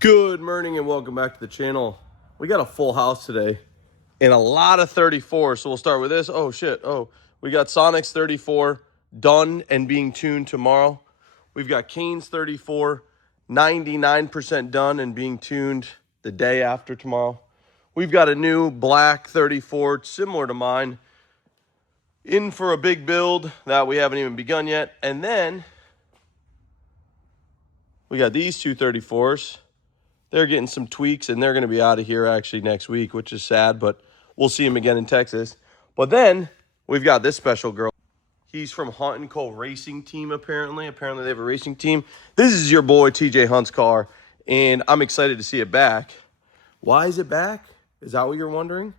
Good morning and welcome back to the channel. We got a full house today and a lot of 34. So we'll start with this. Oh shit. Oh, we got Sonic's 34 done and being tuned tomorrow. We've got Kane's 34 99% done and being tuned the day after tomorrow. We've got a new black 34 similar to mine in for a big build that we haven't even begun yet. And then we got these two 34s. They're getting some tweaks, and they're going to be out of here actually next week, which is sad, but we'll see him again in Texas. But then we've got this special girl. He's from Hunt & Co. Racing Team, apparently. Apparently they have a racing team. This is your boy, TJ Hunt's car, and I'm excited to see it back. Why is it back? Is that what you're wondering?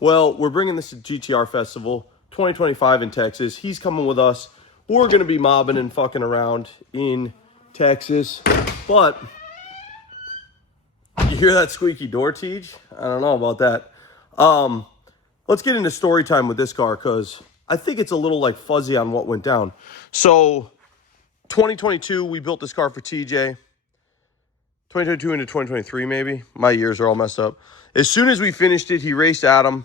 Well, we're bringing this to GTR Festival 2025 in Texas. He's coming with us. We're going to be mobbing and fucking around in Texas, but... You hear that squeaky door, Tej? I don't know about that. Let's get into story time with this car because I think it's a little like fuzzy on what went down. So 2022, we built this car for TJ. 2022 into 2023, maybe. My years are all messed up. As soon as we finished it, he raced Adam,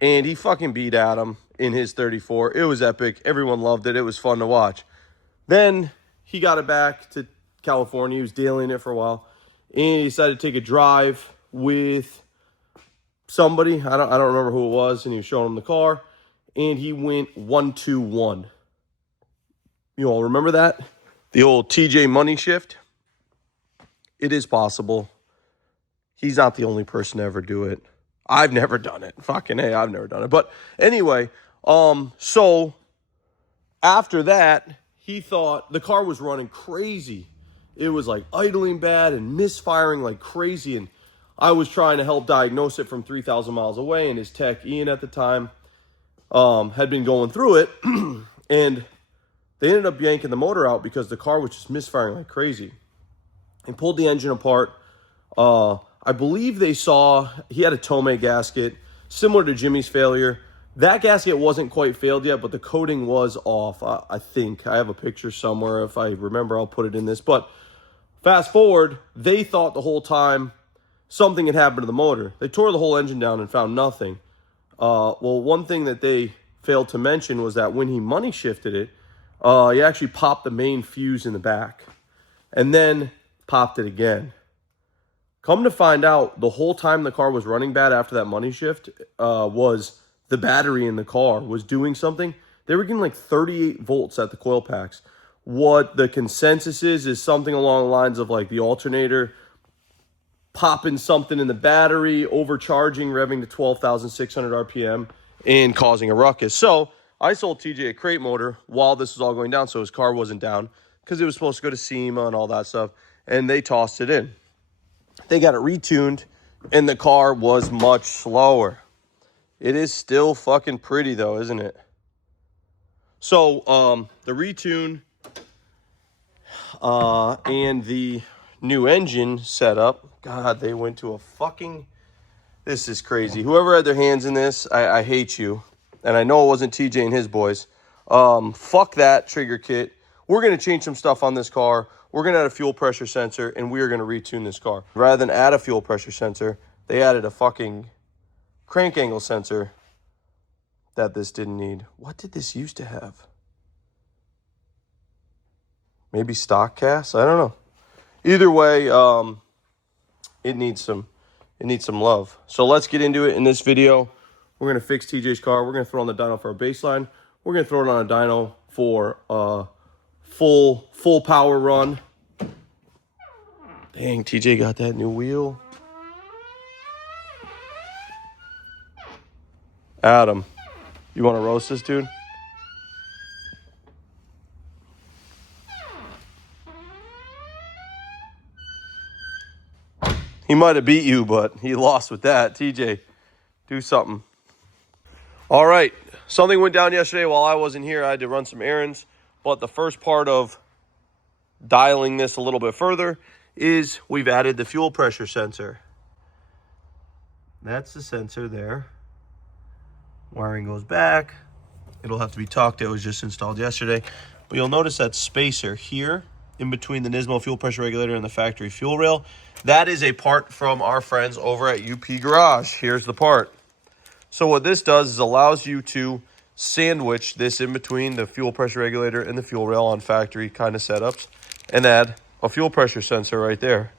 and he fucking beat Adam in his 34. It was epic. Everyone loved it. It was fun to watch. Then he got it back to California. He was dealing it for a while. And he decided to take a drive with somebody. I don't remember who it was. And he was showing him the car. And he went 1-2-1. You all remember that? The old TJ money shift. It is possible. He's not the only person to ever do it. I've never done it. Fucking A, I've never done it. But anyway, so after that, he thought the car was running crazy. It was like idling bad and misfiring like crazy. And I was trying to help diagnose it from 3,000 miles away. And his tech, Ian, at the time, had been going through it. And they ended up yanking the motor out because the car was just misfiring like crazy. And pulled the engine apart. I believe they saw he had a Tomei gasket, similar to Jimmy's failure. That gasket wasn't quite failed yet, but the coating was off, I think. I have a picture somewhere. If I remember, I'll put it in this. But fast forward, they thought the whole time something had happened to the motor. They tore the whole engine down and found nothing. Well, one thing that they failed to mention was that when he money shifted it, he actually popped the main fuse in the back and then popped it again. Come to find out, the whole time the car was running bad after that money shift was the battery in the car was doing something. They were getting like 38 volts at the coil packs. What the consensus is something along the lines of like the alternator popping something in the battery, overcharging, revving to 12,600 RPM, and causing a ruckus. So I sold TJ a crate motor while this was all going down, so his car wasn't down because it was supposed to go to SEMA and all that stuff, and they tossed it in. They got it retuned, and the car was much slower. It is still fucking pretty, though, isn't it? So the retune... and the new engine setup, God, they went to a fucking, this is crazy. Whoever had their hands in this, I hate you. And I know it wasn't TJ and his boys. Fuck that trigger kit. We're going to change some stuff on this car. We're going to add a fuel pressure sensor, and we are going to retune this car. Rather than add a fuel pressure sensor, they added a fucking crank angle sensor that this didn't need. What did this used to have? Maybe stock cast? I don't know. Either way, it needs some love. So let's get into it in this video. We're going to fix TJ's car. We're going to throw on the dyno for a baseline. We're going to throw it on a dyno for a full power run. Dang, TJ got that new wheel. Adam, you want to roast this dude? He might have beat you, but he lost with that. TJ, do something. All right. Something went down yesterday while I wasn't here. I had to run some errands. But the first part of dialing this a little bit further is we've added the fuel pressure sensor. That's the sensor there. Wiring goes back. It'll have to be talked. It was just installed yesterday. But you'll notice that spacer here in between the Nismo fuel pressure regulator and the factory fuel rail. That is a part from our friends over at UP Garage. Here's the part. So what this does is allows you to sandwich this in between the fuel pressure regulator and the fuel rail on factory kind of setups and add a fuel pressure sensor right there.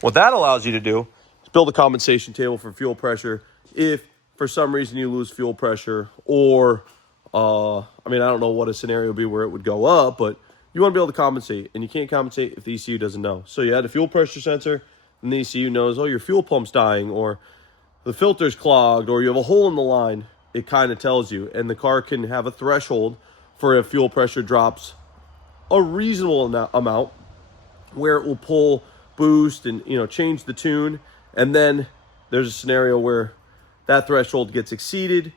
What that allows you to do is build a compensation table for fuel pressure if for some reason you lose fuel pressure, or I don't know what a scenario would be where it would go up, but you want to be able to compensate, and you can't compensate if the ECU doesn't know. So you add a fuel pressure sensor, and the ECU knows, oh, your fuel pump's dying, or the filter's clogged, or you have a hole in the line. It kind of tells you, and the car can have a threshold for if fuel pressure drops a reasonable amount where it will pull, boost, and change the tune. And then there's a scenario where that threshold gets exceeded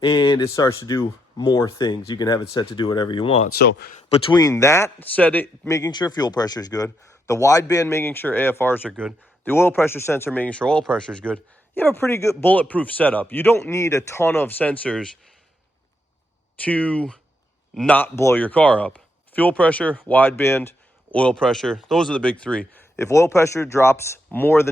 and it starts to do more things. You can have it set to do whatever you want. So between that, making sure fuel pressure is good, the wideband making sure AFRs are good, the oil pressure sensor making sure oil pressure is good, you have a pretty good bulletproof setup. You don't need a ton of sensors to not blow your car up. Fuel pressure, wideband, oil pressure, those are the big three. If oil pressure drops below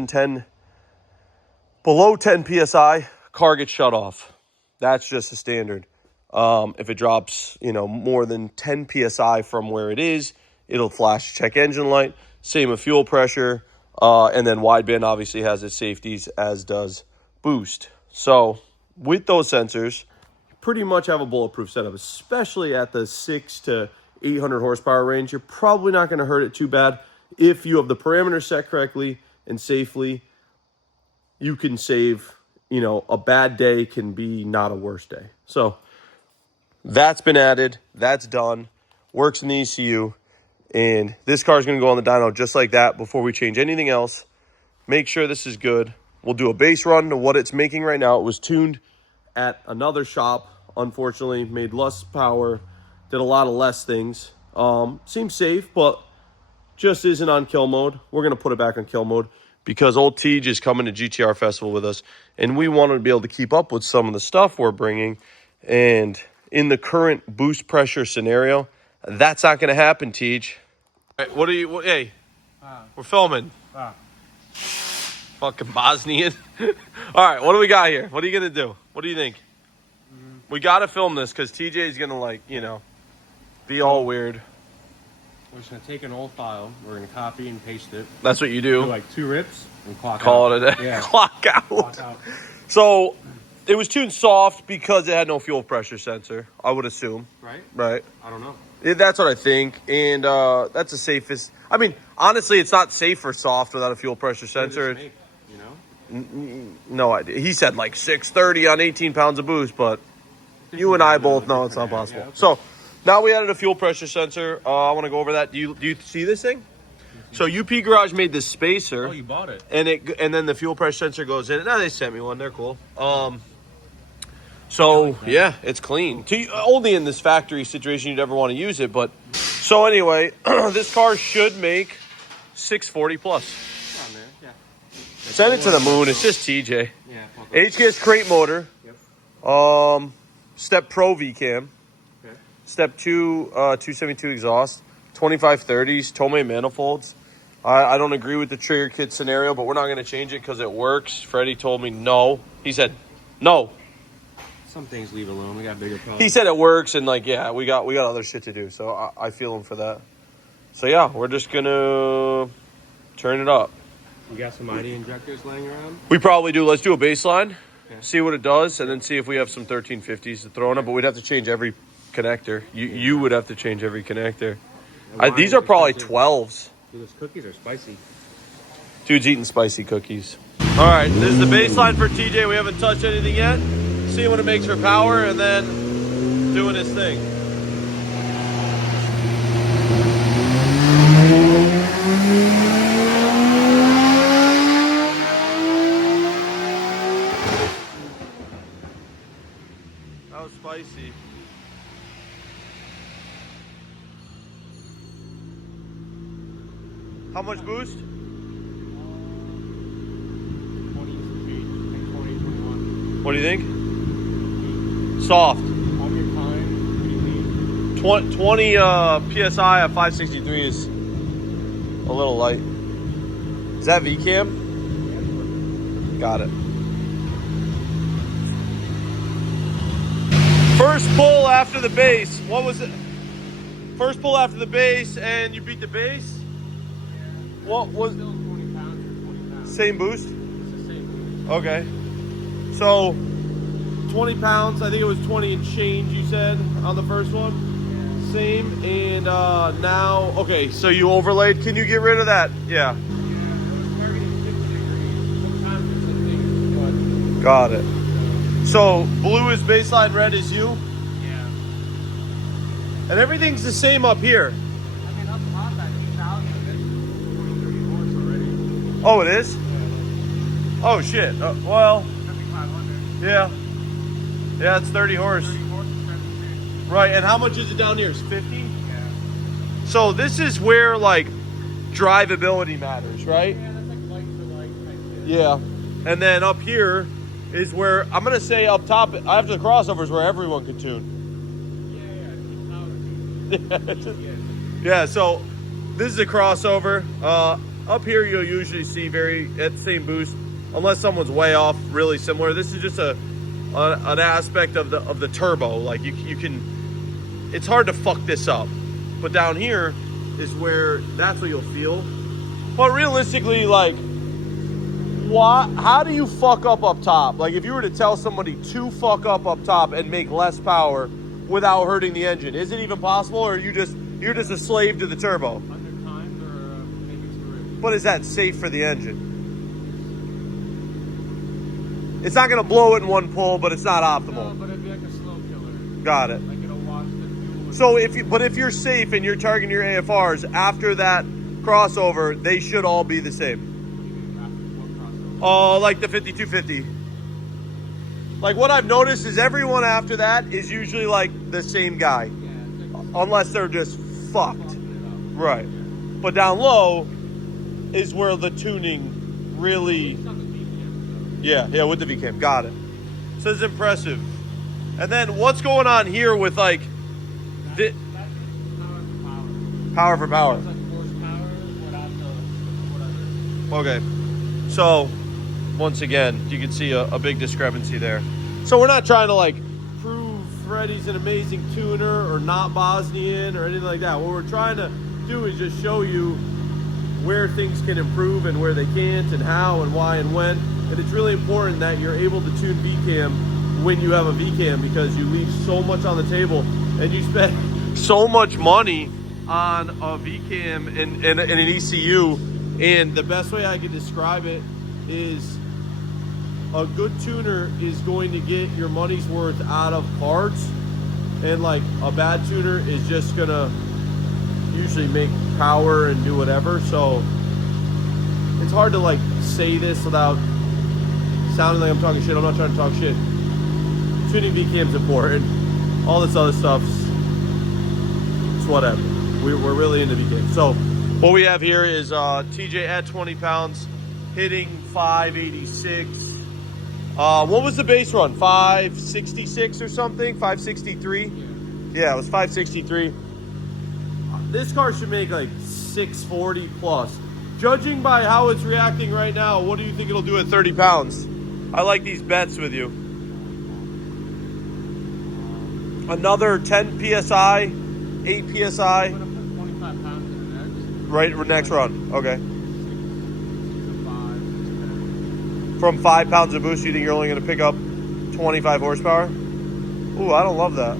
10 PSI, car gets shut off. That's just a standard. If it drops, more than 10 PSI from where it is, it'll flash check engine light. Same with fuel pressure. And then wideband obviously has its safeties, as does boost. So with those sensors, you pretty much have a bulletproof setup, especially at the 600 to 800 horsepower range. You're probably not going to hurt it too bad. If you have the parameters set correctly and safely, you can save, a bad day can be not a worse day. So that's been added. That's done. Works in the ECU. And this car is going to go on the dyno just like that before we change anything else. Make sure this is good. We'll do a base run to what it's making right now. It was tuned at another shop, unfortunately. Made less power. Did a lot of less things. Seems safe, but just isn't on kill mode. We're going to put it back on kill mode because old Tej is coming to GTR Festival with us. And we wanted to be able to keep up with some of the stuff we're bringing. And in the current boost pressure scenario, that's not going to happen, Tej. Hey, we're filming. Fucking Bosnian. All right, what do we got here? What are you going to do? What do you think? We got to film this because TJ is going to, be all weird. We're just going to take an old file. We're going to copy and paste it. That's what you do? Do 2 rips and clock out. Call it a day. Yeah. Clock out. So it was tuned soft because it had no fuel pressure sensor, I would assume. Right. I don't know. That's what I think. And that's the safest. Honestly, it's not safe for soft without a fuel pressure sensor. No idea. He said 630 on 18 pounds of boost, but you and I both know it's not possible. Yeah, okay. So now we added a fuel pressure sensor. I want to go over that. Do you see this thing? So UP Garage made this spacer. Oh, you bought it. And then the fuel pressure sensor goes in. Now they sent me one. They're cool. So yeah, it's clean. Only in this factory situation you'd ever want to use it. But so anyway, this car should make 640 plus. Come on, man. Yeah. Send it to the moon. It's just TJ. Yeah. HKS crate motor. Yep. Step Pro V cam. Okay. Step 2 272 exhaust. 2530s. Tomei manifolds. I don't agree with the trigger kit scenario, but we're not going to change it because it works. Freddie told me no. He said no. Some things leave alone. We got bigger problems. He said it works, and we got other shit to do. So I feel him for that. So yeah, we're just gonna turn it up. We got some ID injectors laying around. We probably do. Let's do a baseline, okay. See what it does, and then see if we have some 1350s to throw in it. But we'd have to change every connector. You would have to change every connector. These are probably 12s. Dude, those cookies are spicy. Dude's eating spicy cookies. All right, this is the baseline for TJ. We haven't touched anything yet. Seeing what it makes for power, and then doing his thing. That was spicy. How much boost? 20 What do you think? Soft. 20 PSI at 563 is a little light. Is that V-cam? Got it. First pull after the base. What was it? First pull after the base, and you beat the base? Yeah. What was? Still 20 pounds or 20 pounds. Same boost? It's the same boost. Okay. So, 20 pounds. I think it was 20 and change, you said, on the first one? Yeah. Same. And now, okay, so you overlaid. Can you get rid of that? Yeah. Yeah, it was targeting 50 degrees. Sometimes it's a thing, but... Got it. So, blue is baseline, red is you? Yeah. And everything's the same up here. I mean, up top at 8,000, it's 20, 30 horse already. Oh, it is? Yeah. Oh, shit. Well, 7,500. yeah. Yeah, it's 30 horse. 30 horse is 7,000. Right, and how much is it down here? It's 50? Yeah. So this is where, like, drivability matters, right? Yeah, that's like light for light type shit. Yeah. And then up here is where, I'm going to say up top, after the crossovers, where everyone can tune. Yeah, so this is a crossover. Up here, you'll usually see at the same boost, unless someone's way off, really similar. This is just an aspect of the turbo. Like you can, it's hard to fuck this up. But down here is where that's what you'll feel. But realistically, like, how do you fuck up top? Like, if you were to tell somebody to fuck up top and make less power without hurting the engine, is it even possible, or you're just a slave to the turbo? Under timed or maybe screw But is that safe for the engine? It's not gonna blow it in one pull, but it's not optimal. No, but it'd be like a slow killer. Got it. Like it'll wash the fuel. So if you're safe and you're targeting your AFRs after that crossover, they should all be the same. Oh, like the 5250. Like, what I've noticed is everyone after that is usually like the same guy, Yeah, it's unless they're just fucked. fucking it up. Right. But down low is where the tuning really, It's not the BPM, yeah, with the VCAM. Got it. So it's impressive. And then what's going on here with like the so that's power for power. power for power? It's like horsepower without the whatever. Okay. So once again, you can see a big discrepancy there. So we're not trying to like prove Freddie's an amazing tuner or not Bosnian or anything like that. What we're trying to do is just show you where things can improve and where they can't, and how and why and when. And it's really important that you're able to tune VCAM when you have a VCAM, because you leave so much on the table and you spend so much money on a VCAM and an ECU. And the best way I can describe it is a good tuner is going to get your money's worth out of parts, and like a bad tuner is just gonna usually make power and do whatever. So it's hard to like say this without sounding like I'm talking shit. I'm not trying to talk shit. Tuning VCAM's important. All this other stuff's it's whatever. We're really into VCAM. So what we have here is TJ at 20 pounds hitting 586. What was the base run? 566 or something? 563? Yeah, it was 563. This car should make like 640 plus. Judging by how it's reacting right now, what do you think it'll do at 30 pounds? I like these bets with you. Another 10 PSI, 8 PSI. I'm gonna put 25 pounds in the next. Right, next run. Okay. 6 to 5. From 5 pounds of boost, you think you're only going to pick up 25 horsepower? Ooh, I don't love that.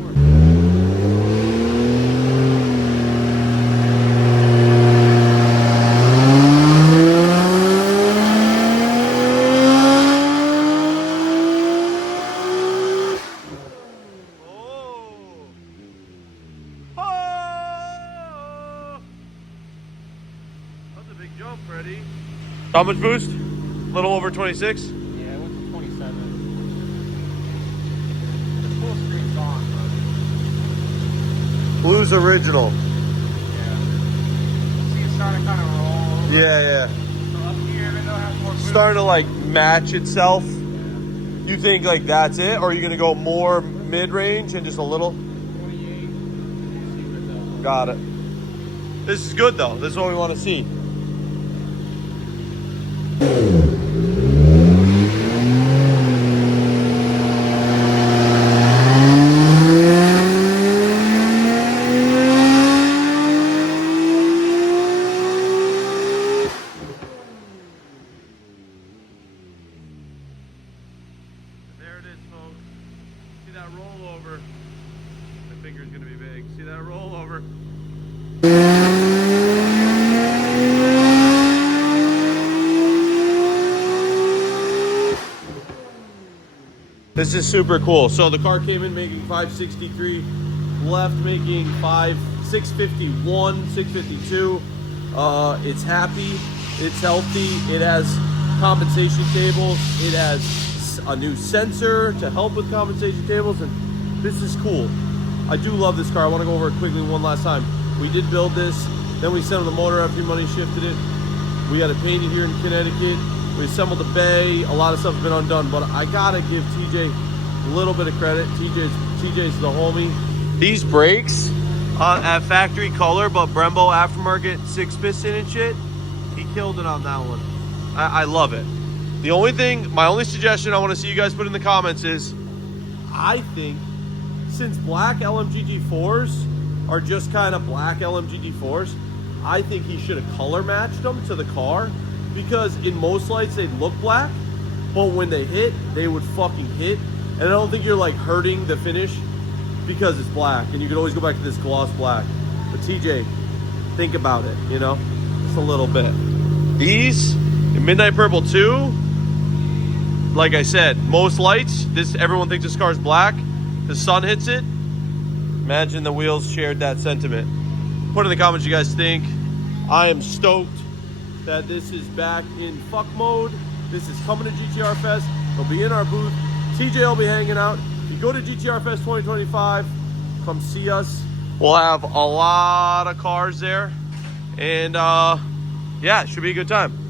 That's a big jump, Freddie. How much boost? A little over 26? Yeah, it went to 27. The full screen's on, but Blue's original. yeah. See it starting to kind of roll. Yeah. So up here, even though it has more boost, Starting to like match itself. You think like that's it? Or are you going to go more mid-range and just a little? 28. See what it does. Got it. This is good though. This is what we want to see. that rollover. My finger's gonna be big. See that rollover? This is super cool. So the car came in making 563, left making 651, 652. It's happy, it's healthy, it has compensation tables, it has a new sensor to help with compensation tables, and this is cool. I do love this car. I want to go over it quickly one last time. We did build this, then we sent the motor after money shifted it. We had it painted here in Connecticut. We assembled the bay. A lot of stuff's been undone, but I gotta give TJ a little bit of credit. TJ's the homie. These brakes at factory color, but Brembo aftermarket 6-piston and shit, he killed it on that one. I love it. My only suggestion I want to see you guys put in the comments is, I think since black LMG G4s are just kind of black LMG G4s, I think he should have color matched them to the car, because in most lights they'd look black, but when they hit, they would fucking hit. And I don't think you're like hurting the finish because it's black, and you could always go back to this gloss black. But TJ, think about it, you know, just a little bit. These in Midnight Purple 2, like I said, most lights, everyone thinks this car's black. The sun hits it. Imagine the wheels shared that sentiment. Put in the comments what you guys think. I am stoked that this is back in fuck mode. This is coming to GTR Fest. It'll be in our booth. TJ will be hanging out. If you go to GTR Fest 2025, come see us. We'll have a lot of cars there. And yeah, it should be a good time.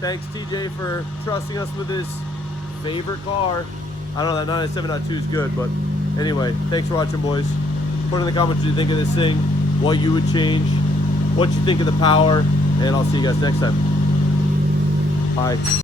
Thanks TJ for trusting us with his favorite car. I don't know, that 997.2 is good, but anyway, thanks for watching, boys. Put in the comments what you think of this thing, what you would change, what you think of the power, and I'll see you guys next time. Bye.